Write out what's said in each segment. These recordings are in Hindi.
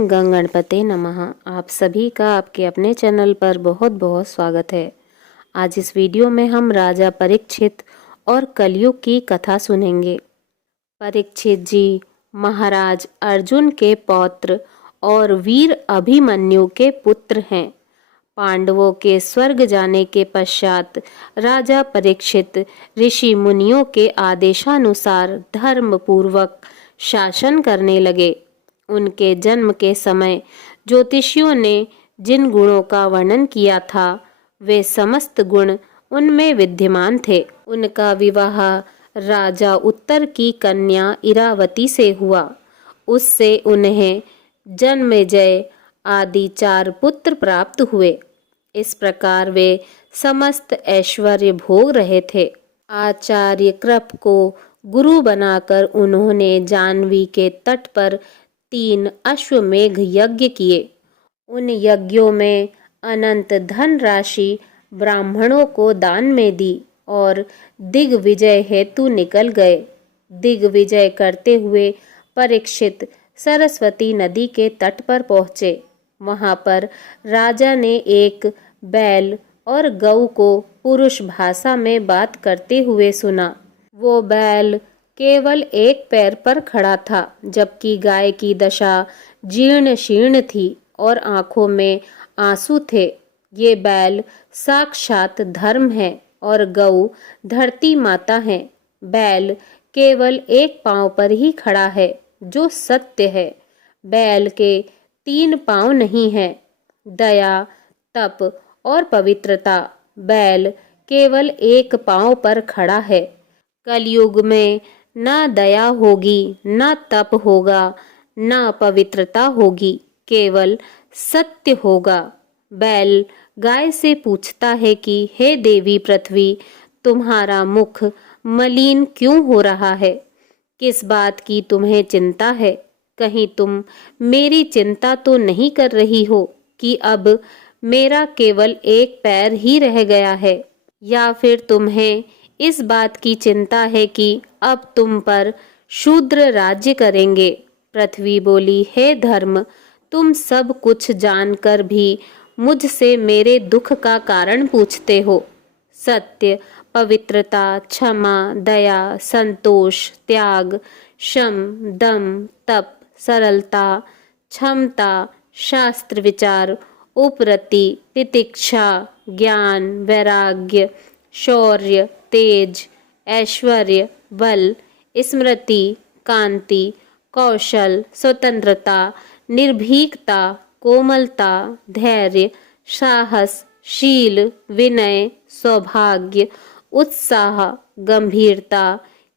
ओम गंगणपते नमः। आप सभी का आपके अपने चैनल पर बहुत बहुत स्वागत है। आज इस वीडियो में हम राजा परीक्षित और कलयुग की कथा सुनेंगे। परीक्षित जी महाराज अर्जुन के पौत्र और वीर अभिमन्यु के पुत्र हैं। पांडवों के स्वर्ग जाने के पश्चात राजा परीक्षित ऋषि मुनियों के आदेशानुसार धर्म पूर्वक शासन करने लगे। उनके जन्म के समय ज्योतिषियों ने जिन गुणों का वर्णन किया था वे समस्त गुण उनमें विद्यमान थे। उनका विवाह राजा उत्तर की कन्या इरावती से हुआ। उससे उन्हें जन्मेजय आदि 4 पुत्र प्राप्त हुए। इस प्रकार वे समस्त ऐश्वर्य भोग रहे थे। आचार्य कृप को गुरु बनाकर उन्होंने जाह्नवी के तट पर 3 अश्वमेघ यज्ञ किए। उन यज्ञों में अनंत धन राशि ब्राह्मणों को दान में दी और दिग्विजय हेतु निकल गए। दिग्विजय करते हुए परीक्षित सरस्वती नदी के तट पर पहुँचे। वहाँ पर राजा ने एक बैल और गऊ को पुरुष भाषा में बात करते हुए सुना। वो बैल केवल एक पैर पर खड़ा था, जबकि गाय की दशा जीर्ण शीर्ण थी और आंखों में आंसू थे। ये बैल साक्षात धर्म है और गऊ धरती माता है। बैल केवल एक पांव पर ही खड़ा है, जो सत्य है। बैल के 3 पांव नहीं हैं, दया, तप और पवित्रता। बैल केवल एक पांव पर खड़ा है। कलयुग में ना दया होगी, ना तप होगा, ना पवित्रता होगी, केवल सत्य होगा। बैल गाय से पूछता है कि हे देवी पृथ्वी, तुम्हारा मुख मलिन क्यों हो रहा है? किस बात की तुम्हें चिंता है? कहीं तुम मेरी चिंता तो नहीं कर रही हो कि अब मेरा केवल एक पैर ही रह गया है, या फिर तुम्हें इस बात की चिंता है कि अब तुम पर शूद्र राज्य करेंगे? पृथ्वी बोली, हे धर्म, तुम सब कुछ जानकर भी मुझसे मेरे दुख का कारण पूछते हो। सत्य, पवित्रता, क्षमा, दया, संतोष, त्याग, शम, दम, तप, सरलता, क्षमता, शास्त्र विचार, उपरति, तितिक्षा, ज्ञान, वैराग्य, शौर्य, तेज, ऐश्वर्य, बल, स्मृति, कांति, कौशल, स्वतंत्रता, निर्भीकता, कोमलता, धैर्य, साहस, शील, विनय, सौभाग्य, उत्साह, गंभीरता,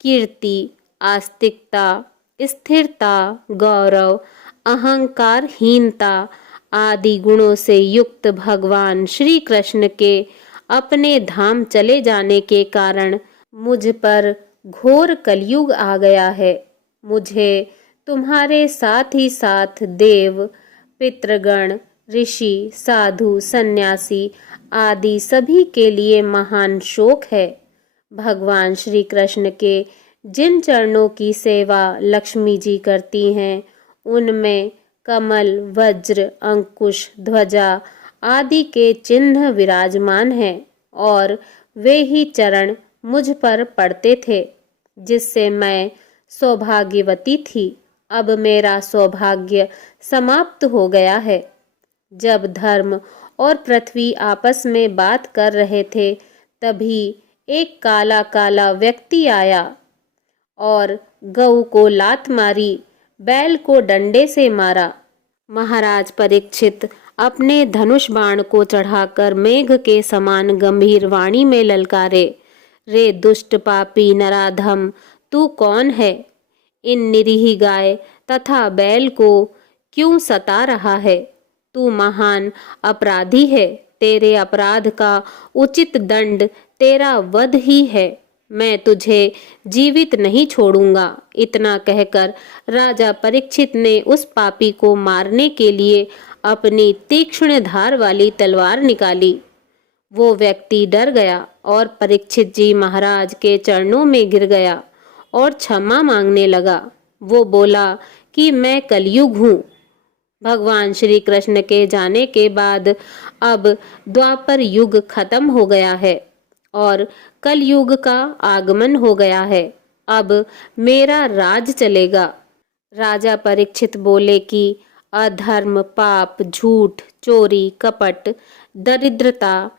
कीर्ति, आस्तिकता, स्थिरता, गौरव, अहंकारहीनता आदि गुणों से युक्त भगवान श्री कृष्ण के अपने धाम चले जाने के कारण मुझ पर घोर कलयुग आ गया है। मुझे तुम्हारे साथ ही साथ देव, पितृगण, ऋषि, साधु, सन्यासी आदि सभी के लिए महान शोक है। भगवान श्री कृष्ण के जिन चरणों की सेवा लक्ष्मी जी करती हैं, उनमें कमल, वज्र, अंकुश, ध्वजा आदि के चिन्ह विराजमान हैं और वे ही चरण मुझ पर पड़ते थे, जिससे मैं सौभाग्यवती थी। अब मेरा सौभाग्य समाप्त हो गया है। जब धर्म और पृथ्वी आपस में बात कर रहे थे, तभी एक काला काला व्यक्ति आया और गऊ को लात मारी, बैल को डंडे से मारा। महाराज परीक्षित अपने धनुष बाण को चढ़ाकर मेघ के समान गंभीर वाणी में ललकारे, रे दुष्ट पापी नराधम, तू कौन है? इन निरीह गाय तथा बैल को क्यों सता रहा है? तू महान अपराधी है। तेरे अपराध का उचित दंड तेरा वध ही है। मैं तुझे जीवित नहीं छोड़ूंगा। इतना कहकर राजा परीक्षित ने उस पापी को मारने के लिए अपनी तीक्ष्ण धार वाली तलवार निकाली। वो व्यक्ति डर गया और परीक्षित जी महाराज के चरणों में गिर गया और क्षमा मांगने लगा। वो बोला कि मैं कलयुग हूँ, भगवान श्री कृष्ण के जाने के बाद अब द्वापर युग खत्म हो गया है और कलयुग का आगमन हो गया है। अब मेरा राज चलेगा। राजा परीक्षित बोले कि अधर्म, पाप, झूठ, चोरी, कपट, दरिद्रता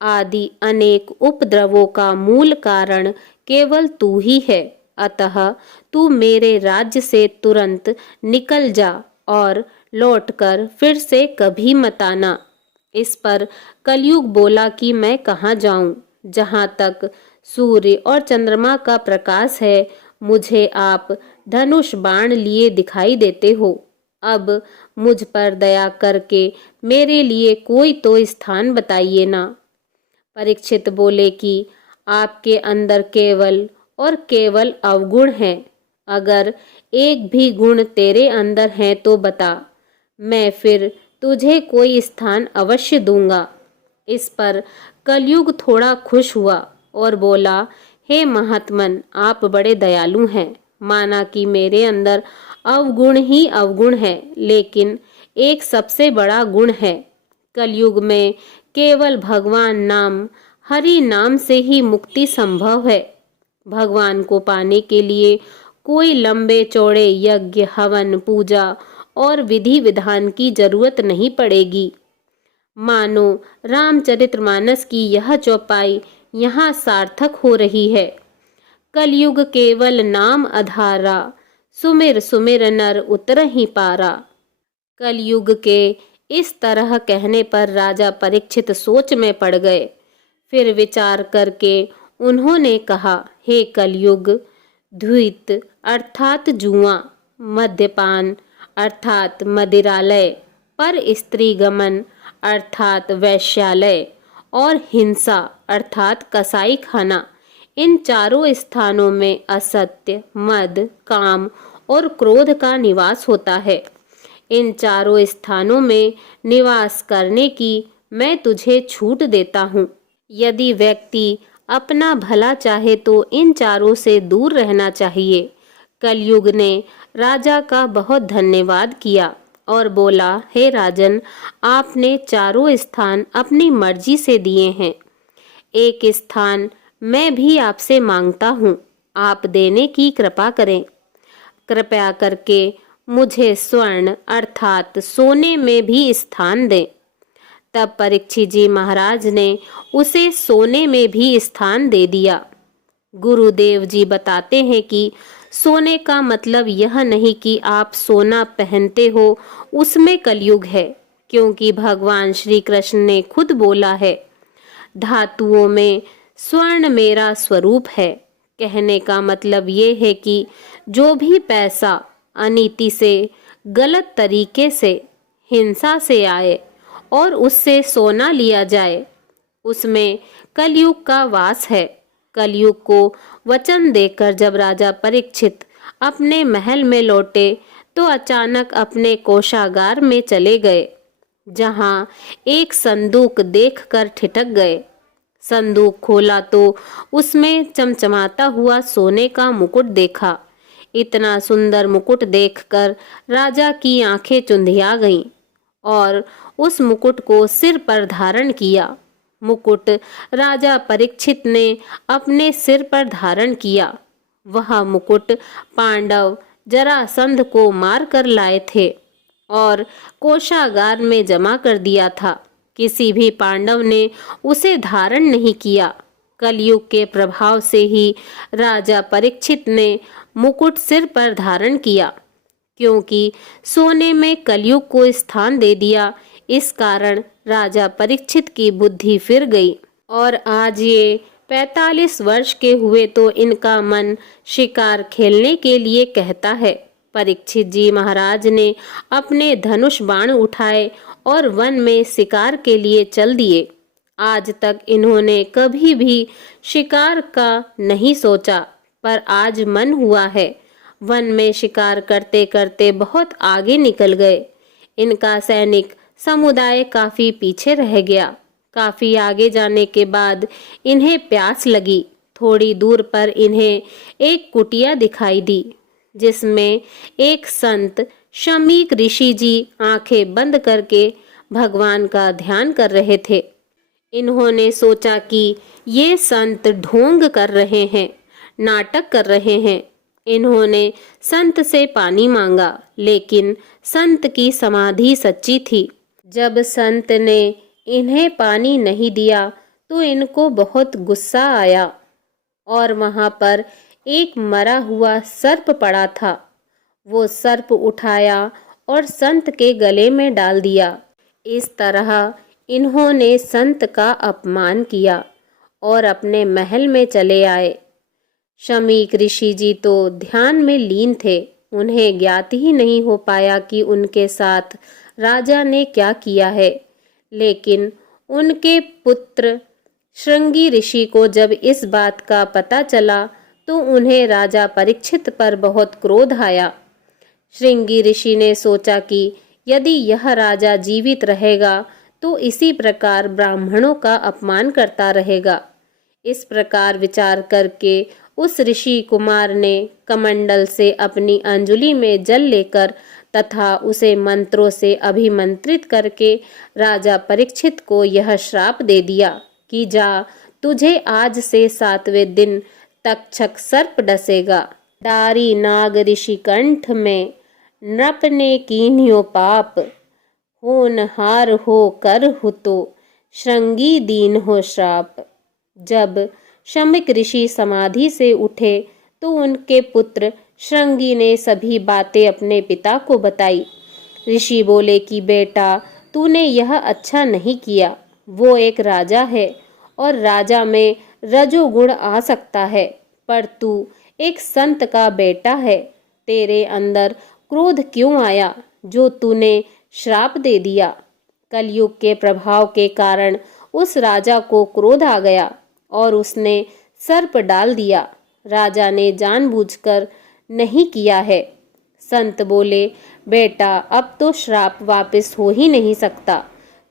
आदि अनेक उपद्रवों का मूल कारण केवल तू ही है। अतः तू मेरे राज्य से तुरंत निकल जा और लौटकर फिर से कभी मत आना। इस पर कलयुग बोला कि मैं कहाँ जाऊं? जहाँ तक सूर्य और चंद्रमा का प्रकाश है, मुझे आप धनुष बाण लिए दिखाई देते हो। अब मुझ पर दया करके मेरे लिए कोई तो स्थान बताइए ना। परीक्षित बोले कि आपके अंदर केवल और केवल अवगुण हैं। अगर एक भी गुण तेरे अंदर है तो बता, मैं फिर तुझे कोई स्थान अवश्य दूंगा। इस पर कलयुग थोड़ा खुश हुआ और बोला, हे महात्मन, आप बड़े दयालु हैं। माना कि मेरे अंदर अवगुण ही अवगुण है, लेकिन एक सबसे बड़ा गुण है। कलयुग में केवल भगवान नाम, हरि नाम से ही मुक्ति संभव है। भगवान को पाने के लिए कोई लंबे चौड़े यज्ञ, हवन, पूजा और विधि विधान की जरूरत नहीं पड़ेगी। मानो रामचरितमानस की यह चौपाई यहाँ सार्थक हो रही है। कलयुग केवल नाम आधारा, सुमिर सुमिर नर उतरहि पारा। कलयुग के इस तरह कहने पर राजा परीक्षित सोच में पड़ गए। फिर विचार करके उन्होंने कहा, हे कलयुग, द्वैत अर्थात जुआ, मद्यपान अर्थात मदिरालय, पर स्त्री गमन अर्थात वैश्यालय और हिंसा अर्थात कसाई खाना, इन चारों स्थानों में असत्य, मद, काम और क्रोध का निवास होता है। इन चारों स्थानों में निवास करने की मैं तुझे छूट देता हूँ। यदि व्यक्ति अपना भला चाहे तो इन चारों से दूर रहना चाहिए। कलयुग ने राजा का बहुत धन्यवाद किया और बोला, हे राजन, आपने चारों स्थान अपनी मर्जी से दिए हैं। एक स्थान मैं भी आपसे मांगता हूँ, आप देने की कृपा करें। कृपया करके मुझे स्वर्ण अर्थात सोने में भी स्थान दें। तब परीक्षित जी महाराज ने उसे सोने में भी स्थान दे दिया। गुरुदेव जी बताते हैं कि सोने का मतलब यह नहीं कि आप सोना पहनते हो, उसमें कलयुग है, क्योंकि भगवान श्री कृष्ण ने खुद बोला है, धातुओं में स्वर्ण मेरा स्वरूप है। कहने का मतलब ये है कि जो भी पैसा अनीति से, गलत तरीके से, हिंसा से आए और उससे सोना लिया जाए, उसमें कलयुग का वास है। कलयुग को वचन देकर जब राजा परीक्षित अपने महल में लौटे तो अचानक अपने कोषागार में चले गए, जहां एक संदूक देखकर ठिठक गए। संदूक खोला तो उसमें चमचमाता हुआ सोने का मुकुट देखा। इतना सुंदर मुकुट देखकर राजा की आंखें चुंधिया गईं और उस मुकुट को सिर पर धारण किया। मुकुट राजा परीक्षित ने अपने सिर पर धारण किया। वह मुकुट पांडव जरासंध को मार कर लाए थे और कोषागार में जमा कर दिया था। किसी भी पांडव ने उसे धारण नहीं किया। कलयुग के प्रभाव से ही राजा परीक्षित ने मुकुट सिर पर धारण किया, क्योंकि सोने में कलयुग को स्थान दे दिया। इस कारण राजा परीक्षित की बुद्धि फिर गई और आज ये 45 वर्ष के हुए तो इनका मन शिकार खेलने के लिए कहता है। परीक्षित जी महाराज ने अपने धनुष बाण उठाए और वन में शिकार के लिए चल दिए। आज तक इन्होंने कभी भी शिकार का नहीं सोचा, पर आज मन हुआ है। वन में शिकार करते करते बहुत आगे निकल गए। इनका सैनिक समुदाय काफी पीछे रह गया। काफी आगे जाने के बाद इन्हें प्यास लगी। थोड़ी दूर पर इन्हें एक कुटिया दिखाई दी, जिसमें एक संत शमीक ऋषि जी आंखें बंद करके भगवान का ध्यान कर रहे थे। इन्होंने सोचा कि ये संत ढोंग कर रहे हैं, नाटक कर रहे हैं। इन्होंने संत से पानी मांगा, लेकिन संत की समाधि सच्ची थी। जब संत ने इन्हें पानी नहीं दिया तो इनको बहुत गुस्सा आया और वहां पर एक मरा हुआ सर्प पड़ा था। वो सर्प उठाया और संत के गले में डाल दिया। इस तरह इन्होंने संत का अपमान किया और अपने महल में चले आए। शमीक ऋषि जी तो ध्यान में लीन थे। उन्हें ज्ञात ही नहीं हो पाया कि उनके साथ राजा ने क्या किया है। लेकिन उनके पुत्र श्रृंगी ऋषि को जब इस बात का पता चला तो उन्हें राजा परीक्षित पर बहुत क्रोध आया। श्रृंगी ऋषि ने सोचा कि यदि यह राजा जीवित रहेगा तो इसी प्रकार ब्राह्मणों का अपमान करता रहेगा। इस प्रकार विचार करके उस ऋषि कुमार ने कमंडल से अपनी अंजलि में जल लेकर तथा उसे मंत्रों से अभिमंत्रित करके राजा परीक्षित को यह श्राप दे दिया कि जा, तुझे आज से 7वें दिन तक्षक सर्प डसेगा। डारी नाग ऋषि कंठ में नृप ने कीन्यो पाप, होनहार हो कर हुतो श्रृंगी दीन हो श्राप। जब शमीक ऋषि समाधि से उठे तो उनके पुत्र श्रृंगी ने सभी बातें अपने पिता को बताई। ऋषि बोले कि बेटा, तूने यह अच्छा नहीं किया। वो एक राजा है और राजा में रजोगुण आ सकता है, पर तू एक संत का बेटा है। तेरे अंदर क्रोध क्यों आया जो तूने श्राप दे दिया? कलयुग के प्रभाव के कारण उस राजा को क्रोध आ गया और उसने सर्प डाल दिया। राजा ने जानबूझकर नहीं किया है। संत बोले, बेटा, अब तो श्राप वापस हो ही नहीं सकता।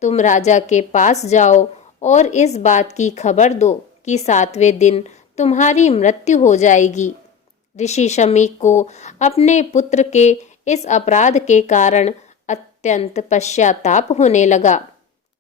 तुम राजा के पास जाओ और इस बात की खबर दो कि 7वें दिन तुम्हारी मृत्यु हो जाएगी। ऋषि शमीक को अपने पुत्र के इस अपराध के कारण अत्यंत पश्चाताप होने लगा।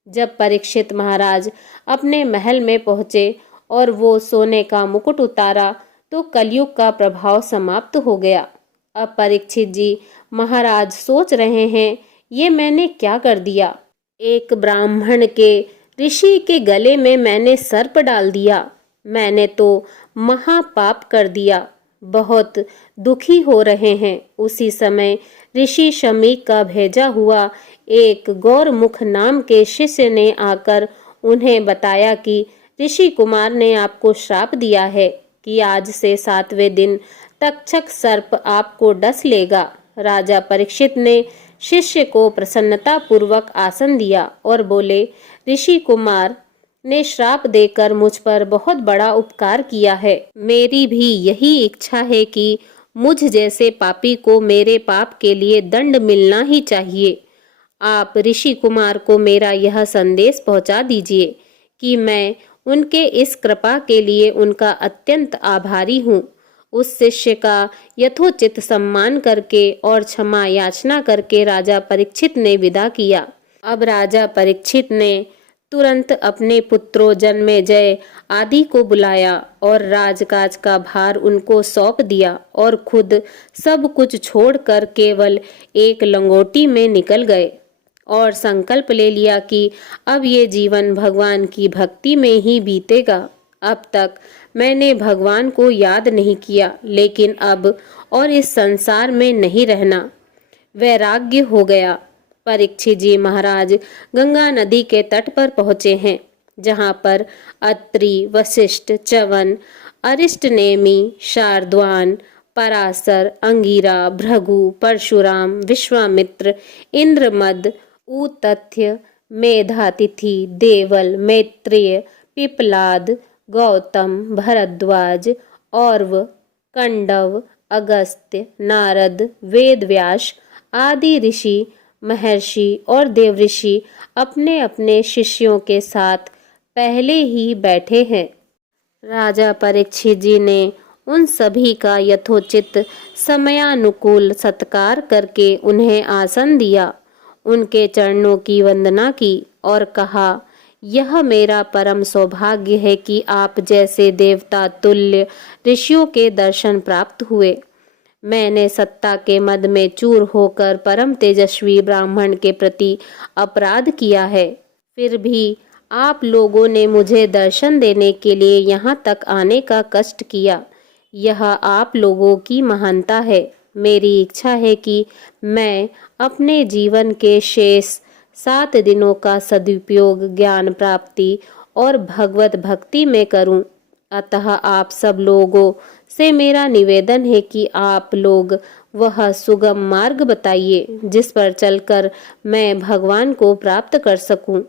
जब परीक्षित महाराज अपने महल में पहुंचे और वो सोने का मुकुट उतारा तो कलयुग का प्रभाव समाप्त हो गया। अब परीक्षित जी महाराज सोच रहे हैं, ये मैंने क्या कर दिया? एक ब्राह्मण के ऋषि के गले में मैंने सर्प डाल दिया। मैंने तो महापाप कर दिया। बहुत दुखी हो रहे हैं। उसी समय ऋषि शमीक का भेजा हुआ एक गौरमुख नाम के शिष्य ने आकर उन्हें बताया कि ऋषि कुमार ने आपको श्राप दिया है कि आज से 7वें दिन तक्षक सर्प आपको डस लेगा। राजा परीक्षित ने शिष्य को प्रसन्नता पूर्वक आसन दिया और बोले, ऋषि कुमार ने श्राप देकर मुझ पर बहुत बड़ा उपकार किया है। मेरी भी यही इच्छा है कि मुझ जैसे पापी को मेरे पाप के लिए दंड मिलना ही चाहिए। आप ऋषि कुमार को मेरा यह संदेश पहुंचा दीजिए कि मैं उनके इस कृपा के लिए उनका अत्यंत आभारी हूँ। उस शिष्य का यथोचित सम्मान करके और क्षमा याचना करके राजा परीक्षित ने विदा किया। अब राजा परीक्षित ने तुरंत अपने पुत्रों जन्मेजय आदि को बुलाया और राजकाज का भार उनको सौंप दिया और खुद सब कुछ छोड़कर केवल एक लंगोटी में निकल गए और संकल्प ले लिया कि अब ये जीवन भगवान की भक्ति में ही बीतेगा। अब तक मैंने भगवान को याद नहीं किया, लेकिन अब और इस संसार में नहीं रहना। वैराग्य हो गया। परीक्षित जी महाराज गंगा नदी के तट पर पहुंचे हैं, जहां पर अत्रि, वशिष्ठ, च्यवन, अरिष्टनेमि, शार्दूल, पराशर, अंगिरा, भृगु, परशुराम, विश्वामित्र, इंद्रमद, उतथ्य, मेधातिथि, देवल, मैत्रेय, पिपलाद, गौतम, भरद्वाज, और्व, कंडव, अगस्त्य, नारद, वेदव्यास आदि ऋषि, महर्षि और देवऋषि अपने अपने शिष्यों के साथ पहले ही बैठे हैं। राजा परीक्षित जी ने उन सभी का यथोचित समयानुकूल सत्कार करके उन्हें आसन दिया, उनके चरणों की वंदना की और कहा, यह मेरा परम सौभाग्य है कि आप जैसे देवता तुल्य ऋषियों के दर्शन प्राप्त हुए। मैंने सत्ता के मद में चूर होकर परम तेजस्वी ब्राह्मण के प्रति अपराध किया है, फिर भी आप लोगों ने मुझे दर्शन देने के लिए यहाँ तक आने का कष्ट किया। यह आप लोगों की महानता है। मेरी इच्छा है कि मैं अपने जीवन के शेष 7 दिनों का सदुपयोग ज्ञान प्राप्ति और भगवत भक्ति में करूं। अतः आप सब लोगों से मेरा निवेदन है कि आप लोग वह सुगम मार्ग बताइए जिस पर चलकर मैं भगवान को प्राप्त कर सकूं।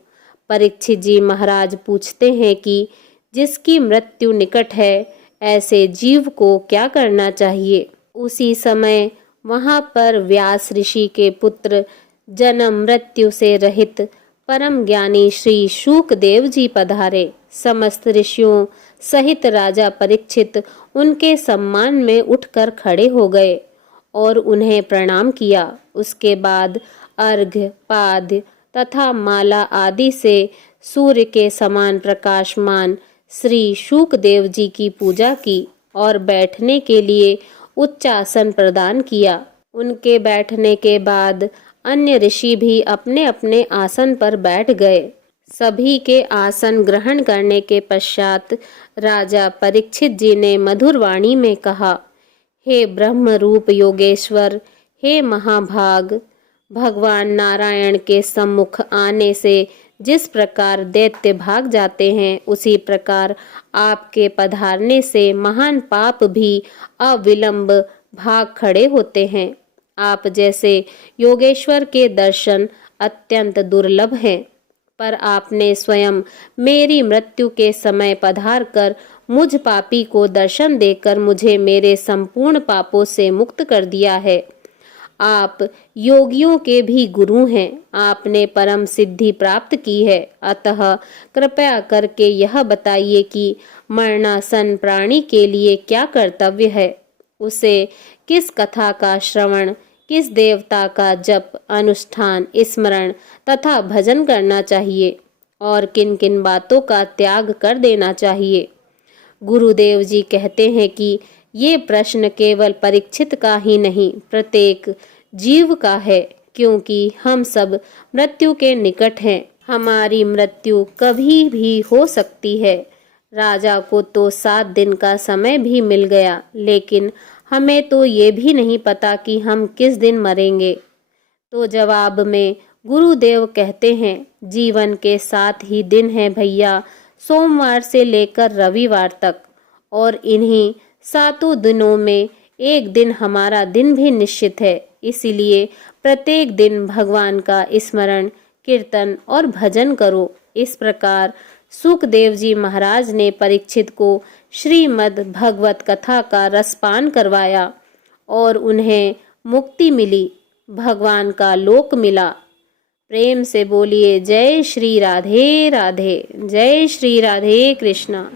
परीक्षित जी महाराज पूछते हैं कि जिसकी मृत्यु निकट है ऐसे जीव को क्या करना चाहिए। उसी समय वहां पर व्यास ऋषि के पुत्र जन्म मृत्यु से रहित परम ज्ञानी श्री शुकदेव जी पधारे। समस्त ऋषियों सहित राजा परीक्षित उनके सम्मान में उठकर खड़े हो गए और उन्हें प्रणाम किया। उसके बाद अर्घ्य पाद्य तथा माला आदि से सूर्य के समान प्रकाशमान श्री शुकदेव जी की पूजा की और बैठने के लिए उच्च आसन प्रदान किया। उनके बैठने के बाद अन्य ऋषि भी अपने अपने आसन पर बैठ गए। सभी के आसन ग्रहण करने के पश्चात राजा परीक्षित जी ने मधुर वाणी में कहा, हे ब्रह्म रूप योगेश्वर, हे महाभाग, भगवान नारायण के सम्मुख आने से जिस प्रकार दैत्य भाग जाते हैं, उसी प्रकार आपके पधारने से महान पाप भी अविलंब भाग खड़े होते हैं। आप जैसे योगेश्वर के दर्शन अत्यंत दुर्लभ हैं, पर आपने स्वयं मेरी मृत्यु के समय पधार कर मुझ पापी को दर्शन देकर मुझे मेरे संपूर्ण पापों से मुक्त कर दिया है। आप योगियों के भी गुरु हैं। आपने परम सिद्धि प्राप्त की है। अतः कृपया करके यह बताइए कि मरणासन प्राणी के लिए क्या कर्तव्य है। उसे किस कथा का श्रवण, किस देवता का जप, अनुष्ठान, स्मरण तथा भजन करना चाहिए और किन किन बातों का त्याग कर देना चाहिए। गुरुदेव जी कहते हैं कि ये प्रश्न केवल परीक्षित का ही नहीं, प्रत्येक जीव का है, क्योंकि हम सब मृत्यु के निकट हैं। हमारी मृत्यु कभी भी हो सकती है। राजा को तो 7 दिन का समय भी मिल गया, लेकिन हमें तो ये भी नहीं पता कि हम किस दिन मरेंगे। तो जवाब में गुरुदेव कहते हैं, जीवन के 7 ही दिन हैं भैया, सोमवार से लेकर रविवार तक, और इन्हीं 7 दिनों में एक दिन हमारा दिन भी निश्चित है। इसीलिए प्रत्येक दिन भगवान का स्मरण, कीर्तन और भजन करो। इस प्रकार सुखदेव जी महाराज ने परीक्षित को श्रीमद् भगवत कथा का रसपान करवाया और उन्हें मुक्ति मिली, भगवान का लोक मिला। प्रेम से बोलिए जय श्री राधे राधे, जय श्री राधे कृष्णा।